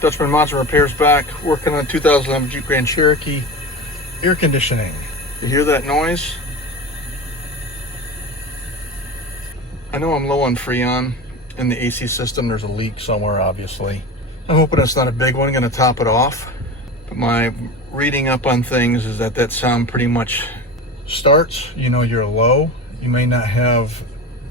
Dutchman Mods Repairs back, working on a 2011 Jeep Grand Cherokee air conditioning. You hear that noise? I know I'm low on Freon in the AC system. There's a leak somewhere, obviously. I'm hoping it's not a big one. I'm going to top it off. But my reading up on things is that sound pretty much starts. You know you're low. You may not have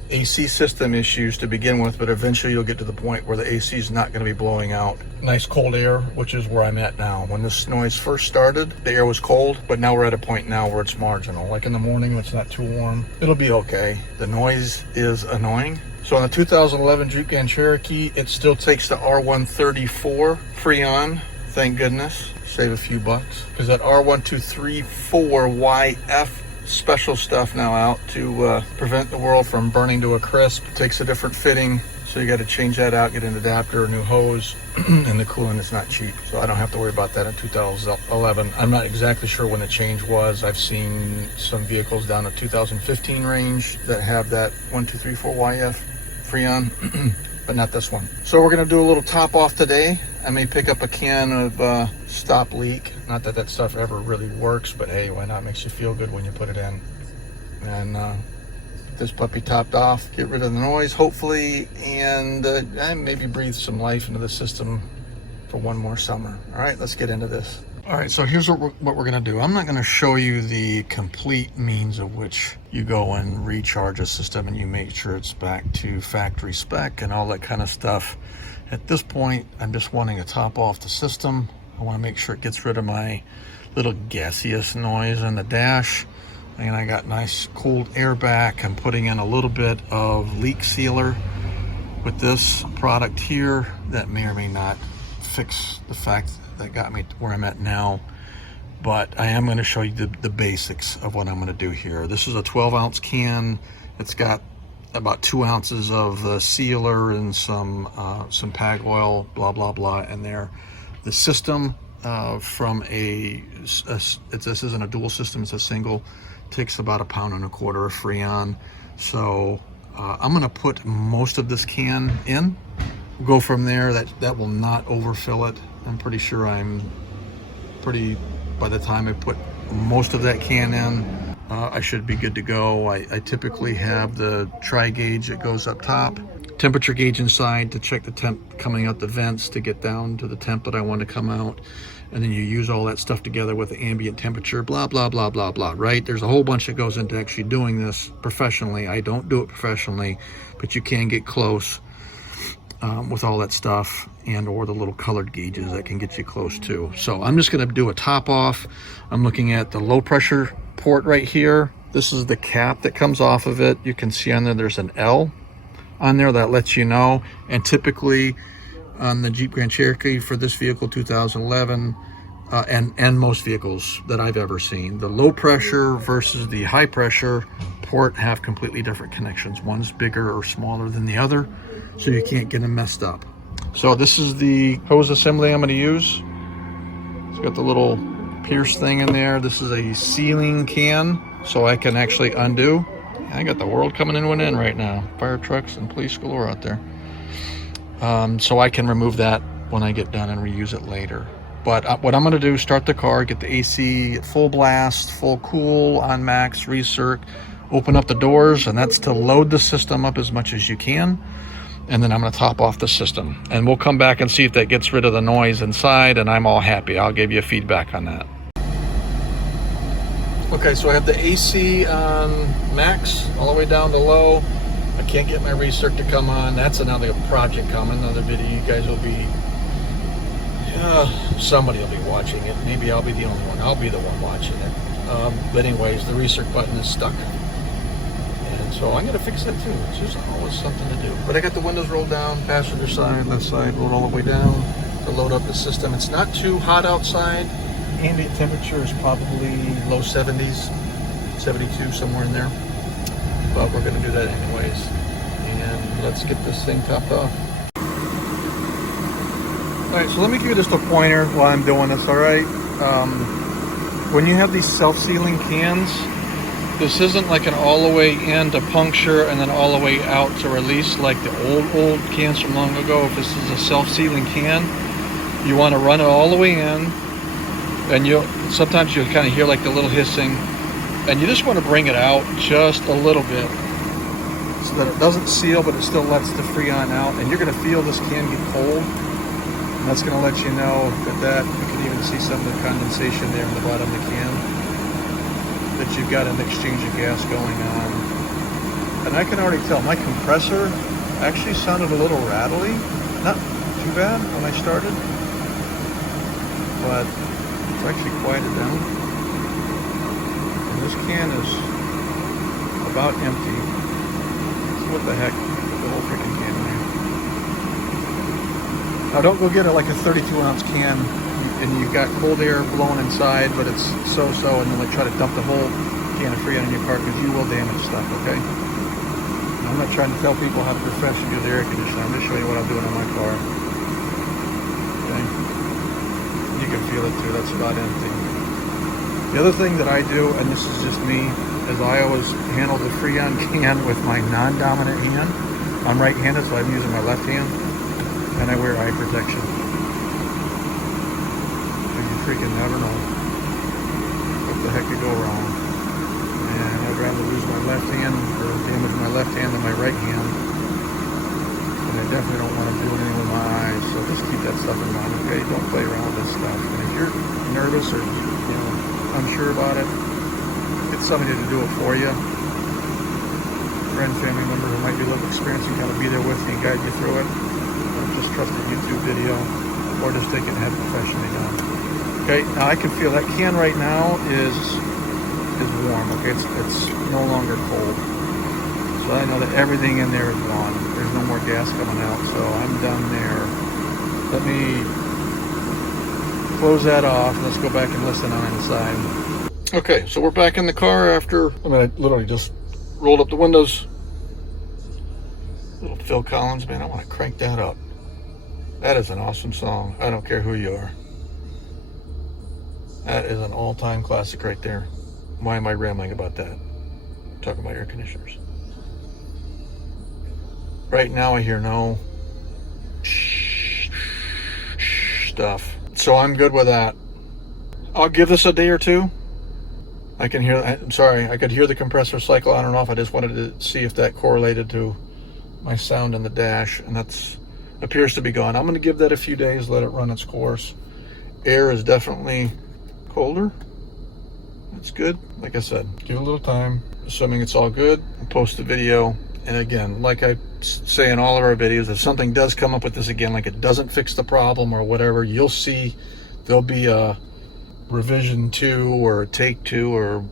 AC system issues to begin with, but eventually you'll get to the point where the AC is not going to be blowing out nice cold air, which is where I'm at now. When this noise first started, the air was cold, but now we're at a point now where it's marginal. Like in the morning when it's not too warm, it'll be okay. The noise is annoying. So on the 2011 Jeep Grand Cherokee, it still takes the R134 Freon, thank goodness. Save a few bucks, because that R1234YF special stuff now out to prevent the world from burning to a crisp. It takes a different fitting, so you got to change that out, get an adapter, a new hose, and the coolant is not cheap, so I don't have to worry about that in 2011. I'm not exactly sure when the change was. I've seen some vehicles down the 2015 range that have that 1234YF Freon, but not this one. So we're going to do a little top off today. I may pick up a can of Stop Leak. Not that that stuff ever really works, but hey, why not? Makes you feel good when you put it in. And get this puppy topped off, get rid of the noise, hopefully, and maybe breathe some life into the system for one more summer. All right, let's get into this. All right, so here's what we're going to do. I'm not going to show you the complete means of which you go and recharge a system and you make sure it's back to factory spec and all that kind of stuff. At this point, I'm just wanting to top off the system. I want to make sure it gets rid of my little gaseous noise in the dash. And I got nice cold air back. I'm putting in a little bit of leak sealer with this product here. That may or may not fix the fact that got me where I'm at now. But I am going to show you the basics of what I'm going to do here. This is a 12-ounce can. It's got about 2 ounces of sealer and some PAG oil, blah, blah, blah in there. The system from this isn't a dual system, it's a single, takes about 1.25 pounds of Freon. So I'm gonna put most of this can in, go from there. That will not overfill it. I'm pretty sure by the time I put most of that can in, I should be good to go. I typically have the tri-gauge that goes up top, temperature gauge inside to check the temp coming out the vents to get down to the temp that I want to come out, and then you use all that stuff together with the ambient temperature, blah, blah, blah, blah, blah, right? There's a whole bunch that goes into actually doing this professionally. I don't do it professionally, but you can get close with all that stuff, and or the little colored gauges that can get you close too. So I'm just going to do a top off. I'm looking at the low pressure port right here. This is the cap that comes off of it. You can see on there's an L on there that lets you know. And typically on the Jeep Grand Cherokee for this vehicle 2011 and most vehicles that I've ever seen, the low pressure versus the high pressure port have completely different connections. One's bigger or smaller than the other, so you can't get them messed up. So this is the hose assembly I'm going to use. It's got the little pierce thing in there. This is a sealing can, so I can actually undo. I got the world coming in and in right now. Fire trucks and police galore out there. So I can remove that when I get done and reuse it later. But what I'm going to do, start the car, get the AC at full blast, full cool on max, recirc, open up the doors, and that's to load the system up as much as you can. And then I'm going to top off the system. And we'll come back and see if that gets rid of the noise inside, and I'm all happy. I'll give you feedback on that. Okay, so I have the AC on max all the way down to low. I can't get my recirc to come on. That's another project coming, another video. You guys will be, somebody will be watching it. Maybe I'll be the only one. I'll be the one watching it. But anyways, the recirc button is stuck. And so I'm going to fix that too. It's just always something to do. But I got the windows rolled down, passenger side, left side, rolled all the way down to load up the system. It's not too hot outside. Ambient temperature is probably low 70s, 72, somewhere in there. But we're going to do that anyways. And let's get this thing topped off. Alright, so let me give you just a pointer while I'm doing this, alright? When you have these self-sealing cans, this isn't like an all the way in to puncture and then all the way out to release like the old cans from long ago. If this is a self-sealing can, you want to run it all the way in, and sometimes you'll kind of hear like the little hissing, and you just want to bring it out just a little bit so that it doesn't seal, but it still lets the Freon out. And you're going to feel this can get cold, and that's going to let you know that you can even see some of the condensation there in the bottom of the can, that you've got an exchange of gas going on. And I can already tell my compressor actually sounded a little rattly, not too bad when I started, but it's actually quieted down. And this can is about empty. So what the heck, put the whole freaking can in there. Now don't go get like a 32-ounce can and you've got cold air blowing inside, but it's so-so, and then like try to dump the whole can of Freon in your car, because you will damage stuff, okay? And I'm not trying to tell people how to professionally do the air conditioner. I'm just showing you what I'm doing on my car. Okay? You can feel it too, that's about empty. The other thing that I do, and this is just me, is I always handle the Freon can with my non-dominant hand. I'm right-handed, so I'm using my left hand, and I wear eye protection. Freaking never know what the heck could go wrong. And I'd rather lose my left hand or damage my left hand than my right hand. And I definitely don't want to do anything with my eyes, so just keep that stuff in mind, okay? Don't play around with this stuff. And if you're nervous or unsure about it, get somebody to do it for you. Friend, family member who might be a little experienced and kind of be there with you and guide you through it. Or just trust a YouTube video, or just take it and have it professionally done. Okay, now I can feel that can right now is warm. Okay, it's no longer cold. So I know that everything in there is gone. There's no more gas coming out, so I'm done there. Let me close that off. Let's go back and listen on inside. Okay, so we're back in the car after, I literally just rolled up the windows. Little Phil Collins, man, I want to crank that up. That is an awesome song. I don't care who you are. That is an all-time classic right there. Why am I rambling about that? I'm talking about air conditioners. Right now I hear no stuff. So I'm good with that. I'll give this a day or two. I can hear, I'm sorry, I could hear the compressor cycle on and off. I just wanted to see if that correlated to my sound in the dash, and that's appears to be gone. I'm going to give that a few days, let it run its course. Air is definitely colder. That's good. Like I said, give it a little time. Assuming it's all good, I'll post the video. And again, like I say in all of our videos, if something does come up with this again, like it doesn't fix the problem or whatever, you'll see there'll be a revision 2 or a take 2 or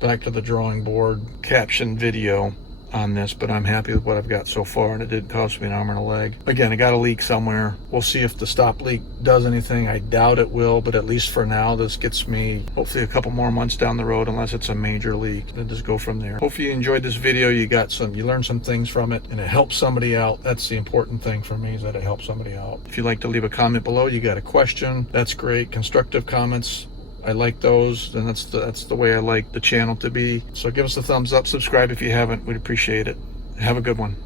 back to the drawing board caption video on this, but I'm happy with what I've got so far, and it didn't cost me an arm and a leg. Again, it got a leak somewhere. We'll see if the stop leak does anything. I doubt it will, but at least for now, this gets me hopefully a couple more months down the road, unless it's a major leak, and just go from there. Hopefully you enjoyed this video. You learned some things from it, and it helped somebody out. That's the important thing for me, is that it helps somebody out. If you'd like to leave a comment below, you got a question, that's great. Constructive comments, I like those, and that's the way I like the channel to be. So give us a thumbs up, subscribe if you haven't. We'd appreciate it. Have a good one.